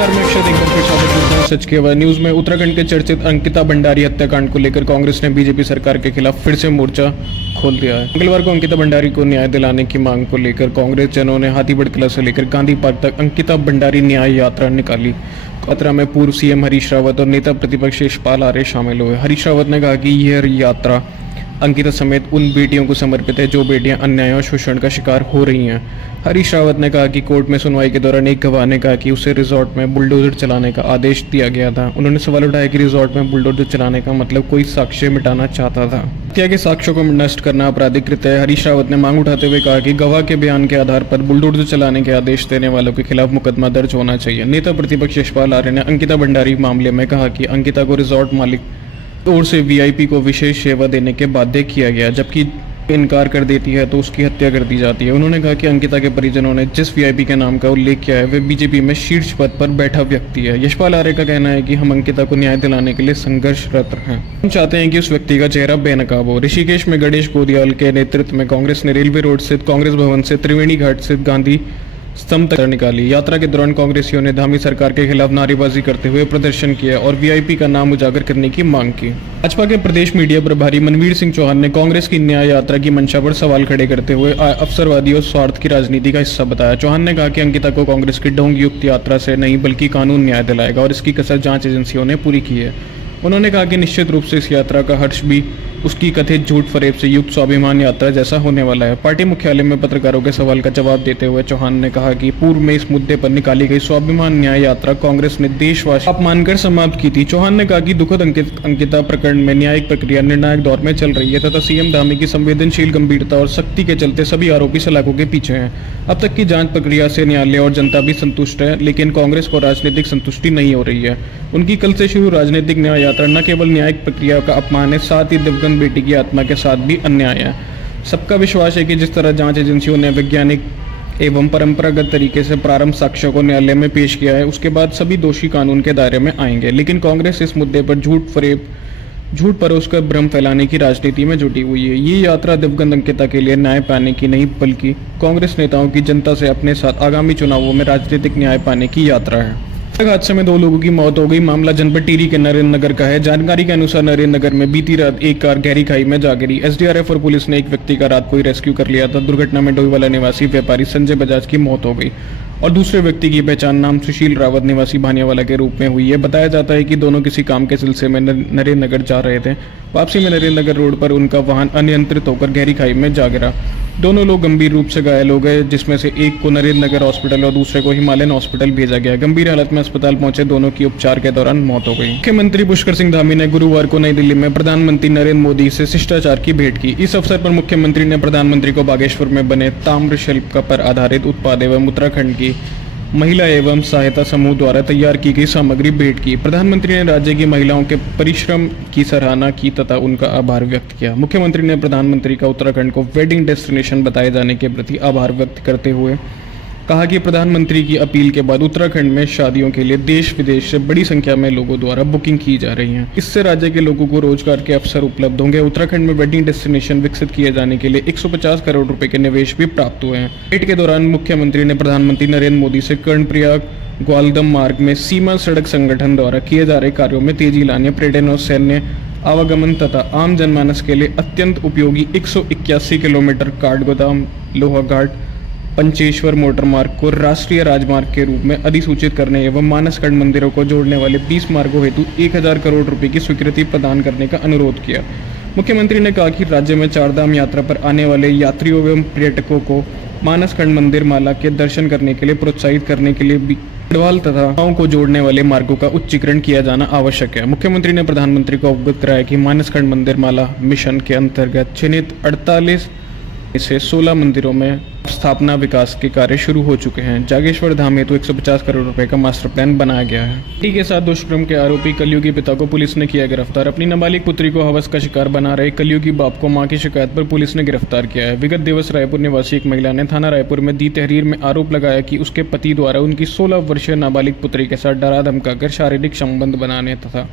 नमस्कार, मैं अक्षय एक बार फिर स्वागत करता हूं सच के बाद न्यूज में। उत्तराखंड के चर्चित अंकिता भंडारी हत्याकांड को लेकर कांग्रेस ने बीजेपी सरकार के खिलाफ फिर से मोर्चा खोल दिया है। मंगलवार को अंकिता भंडारी को न्याय दिलाने की मांग को लेकर कांग्रेस जनों ने हाथीबड़ किला से लेकर गांधी पार्क तक अंकिता भंडारी न्याय यात्रा निकाली। यात्रा में पूर्व सीएम हरीश रावत और नेता प्रतिपक्ष यशपाल आर्य शामिल हुए। हरीश रावत ने कहा कि यह यात्रा अंकिता समेत उन बेटियों को समर्पित है जो बेटियां अन्याय और शोषण का शिकार हो रही हैं। हरीश रावत ने कहा कि कोर्ट में सुनवाई के दौरान एक गवाह ने कहा कि उसे रिजॉर्ट में बुलडोजर चलाने का आदेश दिया गया था। उन्होंने सवाल उठाया कि रिजॉर्ट में बुलडोजर चलाने का मतलब कोई साक्ष्य मिटाना चाहता था। हत्या के साक्ष्यों को नष्ट करना आपराधिक कृत्य है। हरीश रावत ने मांग उठाते हुए कहा कि गवाह के बयान के आधार पर बुलडोजर चलाने के आदेश देने वालों के खिलाफ मुकदमा दर्ज होना चाहिए। नेता प्रतिपक्ष यशपाल आर्य ने अंकिता भंडारी मामले में कहा कि अंकिता को रिजॉर्ट मालिक ओर से वीआईपी को विशेष सेवा देने के बाध्य किया गया, जबकि इनकार कर देती है तो उसकी हत्या कर दी जाती है। उन्होंने कहा कि अंकिता के परिजनों ने जिस वीआईपी के नाम का उल्लेख किया है वह बीजेपी में शीर्ष पद पर बैठा व्यक्ति है। यशपाल आर्य का कहना है कि हम अंकिता को न्याय दिलाने के लिए संघर्षरत हैं। हम चाहते हैं कि उस व्यक्ति का चेहरा बेनकाब हो। ऋषिकेश में गणेश गोदियाल के नेतृत्व में कांग्रेस ने रेलवे रोड स्थित कांग्रेस भवन से त्रिवेणी घाट स्थित गांधी स्तंभ तक निकाली। यात्रा के दौरान कांग्रेसियों ने धामी सरकार के खिलाफ नारेबाजी करते हुए प्रदर्शन किया और वीआईपी का नाम उजागर करने की मांग की। भाजपा के प्रदेश मीडिया प्रभारी मनवीर सिंह चौहान ने कांग्रेस की न्याय यात्रा की मंशा पर सवाल खड़े करते हुए अवसरवादी और स्वार्थ की राजनीति का हिस्सा बताया। चौहान ने कहा कि अंकिता को कांग्रेस की ढोंग युक्त यात्रा से नहीं बल्कि कानून न्याय दिलाएगा और इसकी कसर जांच एजेंसियों ने पूरी की है। उन्होंने कहा कि निश्चित रूप से इस यात्रा का हर्ष भी उसकी कथित झूठ फरेब से युक्त स्वाभिमान यात्रा जैसा होने वाला है। पार्टी मुख्यालय में पत्रकारों के सवाल का जवाब देते हुए चौहान ने कहा कि पूर्व में इस मुद्दे पर निकाली गई स्वाभिमान न्याय यात्रा कांग्रेस ने देशवासी अपमान कर समाप्त की थी। चौहान ने कहा कि दुखद अंकिता प्रकरण में न्यायिक प्रक्रिया निर्णायक दौर में चल रही है तथा सीएम धामी की संवेदनशील गंभीरता और सख्ती के चलते सभी आरोपी सलाखों के पीछे हैं। अब तक की जांच प्रक्रिया से न्यायालय और जनता भी संतुष्ट है, लेकिन कांग्रेस को राजनीतिक संतुष्टि नहीं हो रही है। उनकी कल से शुरू राजनीतिक न्याय यात्रा न केवल न्यायिक प्रक्रिया का अपमान है, साथ ही दिवंगत बेटी की आत्मा के साथ भी अन्याय है। सबका विश्वास है कि जिस तरह जांच एजेंसियों ने वैज्ञानिक एवं परंपरागत तरीके से प्रारंभ साक्ष्यों को न्यायालय में पेश किया है, उसके बाद सभी दोषी कानून के दायरे में आएंगे। लेकिन कांग्रेस इस मुद्दे पर झूठ परोसकर भ्रम फैलाने की राजनीति में जुटी हुई है। ये यात्रा दिवंगत अंकिता के लिए न्याय पाने की नहीं बल्कि कांग्रेस नेताओं की जनता से अपने साथ आगामी चुनावों में राजनीतिक न्याय पाने की यात्रा है। हादसे में 2 लोगों की मौत हो गई। मामला जनपद टिहरी के नरेंद्र नगर का है। जानकारी के अनुसार नरेंद्र नगर में बीती रात एक कार गहरी खाई में जा गिरी। एसडीआरएफ और पुलिस ने एक व्यक्ति का रात को ही रेस्क्यू कर लिया था। दुर्घटना में डोईवाला निवासी व्यापारी संजय बजाज की मौत हो गई और दूसरे व्यक्ति की पहचान नाम सुशील रावत निवासी भानियावाला के रूप में हुई है। बताया जाता है कि दोनों किसी काम के सिलसिले में नरेंद्र नगर जा रहे थे। वापसी में नरेंद्र नगर रोड पर उनका वाहन अनियंत्रित होकर गहरी खाई में जा गिरा। दोनों लोग गंभीर रूप से घायल हो गए, जिसमें से एक को नरेंद्र नगर हॉस्पिटल और दूसरे को हिमालयन हॉस्पिटल भेजा गया। गंभीर हालत में अस्पताल पहुंचे दोनों की उपचार के दौरान मौत हो गई। मुख्यमंत्री पुष्कर सिंह धामी ने गुरुवार को नई दिल्ली में प्रधानमंत्री नरेंद्र मोदी से शिष्टाचार की भेंट की। इस अवसर पर मुख्यमंत्री ने प्रधानमंत्री को बागेश्वर में बने ताम्र शिल्प पर आधारित उत्पाद एवं उत्तराखंड की महिला एवं सहायता समूह द्वारा तैयार की गई सामग्री भेंट की। प्रधानमंत्री ने राज्य की महिलाओं के परिश्रम की सराहना की तथा उनका आभार व्यक्त किया। मुख्यमंत्री ने प्रधानमंत्री का उत्तराखंड को वेडिंग डेस्टिनेशन बताए जाने के प्रति आभार व्यक्त करते हुए कहा कि प्रधानमंत्री की अपील के बाद उत्तराखंड में शादियों के लिए देश विदेश से बड़ी संख्या में लोगों द्वारा बुकिंग की जा रही है। इससे राज्य के लोगों को रोजगार के अवसर उपलब्ध होंगे। उत्तराखंड में वेडिंग डेस्टिनेशन विकसित किए जाने के लिए 150 करोड़ रुपए के निवेश भी प्राप्त हुए हैं। भेंट के दौरान मुख्यमंत्री ने प्रधानमंत्री नरेंद्र मोदी से कर्णप्रयाग ग्वालदम मार्ग में सीमा सड़क संगठन द्वारा किए जा रहे कार्यों में तेजी लाने, पर्यटन और सैन्य आवागमन तथा आम जनमानस के लिए अत्यंत उपयोगी 181 किलोमीटर काठगोदाम लोहाघाट पंचेश्वर मोटर मार्ग को राष्ट्रीय राजमार्ग के रूप में अधिसूचित करने एवं मानसखंड मंदिरों को जोड़ने वाले 20 मार्गों हेतु 1000 करोड़ रुपए की स्वीकृति प्रदान करने का अनुरोध किया। मुख्यमंत्री ने कहा कि राज्य में चारधाम यात्रा पर आने वाले यात्रियों एवं पर्यटकों को मानसखंड मंदिर माला के दर्शन करने के लिए प्रोत्साहित करने के लिए गढ़वाल तथा गाँव को जोड़ने वाले मार्गों का उच्चीकरण किया जाना आवश्यक है। मुख्यमंत्री ने प्रधानमंत्री को अवगत कराया कि मानसखंड मंदिर माला मिशन के अंतर्गत चिन्हित 48 से 16 मंदिरों में स्थापना विकास के कार्य शुरू हो चुके हैं। जागेश्वर धाम हेतु 150 करोड़ रुपए का मास्टर प्लान बनाया गया है। बेटी के साथ दुष्कर्म के आरोपी कलयुगी पिता को पुलिस ने किया गिरफ्तार। अपनी नाबालिग पुत्री को हवस का शिकार बना रहे कलयुगी बाप को मां की शिकायत पर पुलिस ने गिरफ्तार किया है। विगत दिवस रायपुर निवासी एक महिला ने थाना रायपुर में दी तहरीर में आरोप लगाया कि उसके पति द्वारा उनकी 16 वर्षीय नाबालिग पुत्री के साथ डरा धमकाकर शारीरिक संबंध बनाने तथा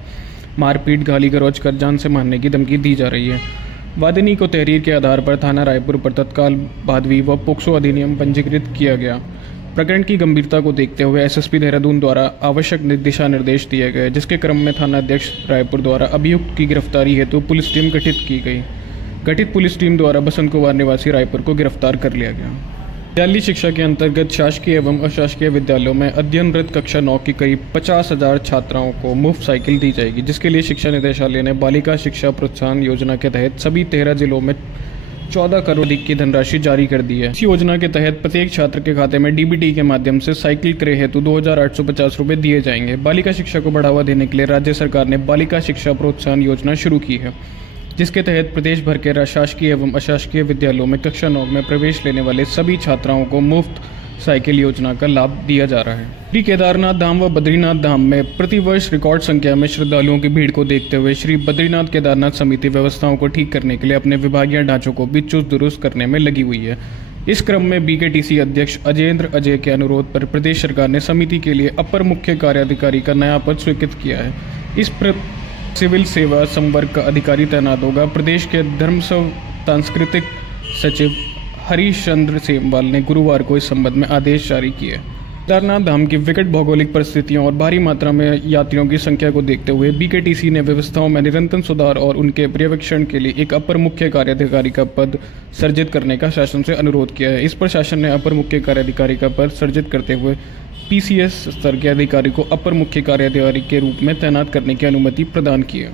मारपीट गाली गलौज कर जान से मारने की धमकी दी जा रही है। वादिनी को तहरीर के आधार पर थाना रायपुर पर तत्काल भादवी व पोक्सो अधिनियम पंजीकृत किया गया। प्रकरण की गंभीरता को देखते हुए एसएसपी देहरादून द्वारा आवश्यक दिशा निर्देश दिए गए, जिसके क्रम में थाना अध्यक्ष रायपुर द्वारा अभियुक्त की गिरफ्तारी हेतु पुलिस टीम गठित की गई। गठित पुलिस टीम द्वारा बसंत कुमार निवासी रायपुर को गिरफ्तार कर लिया गया। विद्यालय शिक्षा के अंतर्गत शासकीय एवं अशासकीय विद्यालयों में अध्ययनरत कक्षा 9 की करीब 50,000 छात्राओं को मुफ्त साइकिल दी जाएगी, जिसके लिए शिक्षा निदेशालय ने बालिका शिक्षा प्रोत्साहन योजना के तहत सभी 13 जिलों में 14 करोड़ की धनराशि जारी कर दी है। इस योजना के तहत प्रत्येक छात्र के खाते में डीबीटी के माध्यम से साइकिल क्रय हेतु 2,850 रुपये दिए जाएंगे। बालिका शिक्षा को बढ़ावा देने के लिए राज्य सरकार ने बालिका शिक्षा प्रोत्साहन योजना शुरू की है, जिसके तहत प्रदेश भर के शासकीय एवं अशासकीय विद्यालयों में कक्षा 9 में प्रवेश लेने वाले सभी छात्राओं को मुफ्त साइकिल योजना का लाभ दिया जा रहा है। श्री केदारनाथ धाम व बद्रीनाथ धाम में प्रतिवर्ष रिकॉर्ड संख्या में श्रद्धालुओं की भीड़ को देखते हुए श्री बद्रीनाथ केदारनाथ समिति व्यवस्थाओं को ठीक करने के लिए अपने विभागीय ढांचों को भी चुस्त दुरुस्त करने में लगी हुई है। इस क्रम में बीकेटीसी अध्यक्ष अजेंद्र अजय के अनुरोध पर प्रदेश सरकार ने समिति के लिए अपर मुख्य कार्याधिकारी का नया पद स्वीकृत किया है। इस सिविल सेवा संवर्ग का अधिकारी तैनात होगा। प्रदेश के धर्म सांस्कृतिक सचिव हरीश चंद्र सेमवाल ने गुरुवार को इस संबंध में आदेश जारी किए। केदारनाथ धाम की विकट भौगोलिक परिस्थितियों और भारी मात्रा में यात्रियों की संख्या को देखते हुए बीकेटीसी ने व्यवस्थाओं में निरंतर सुधार और उनके पर्यवेक्षण के लिए एक अपर मुख्य कार्याधिकारी का पद सृजित करने का शासन से अनुरोध किया है। इस पर शासन ने अपर मुख्य कार्याधिकारी का पद सृजित करते हुए पीसीएस स्तर के अधिकारी को अपर मुख्य कार्याधिकारी के रूप में तैनात करने की अनुमति प्रदान की है।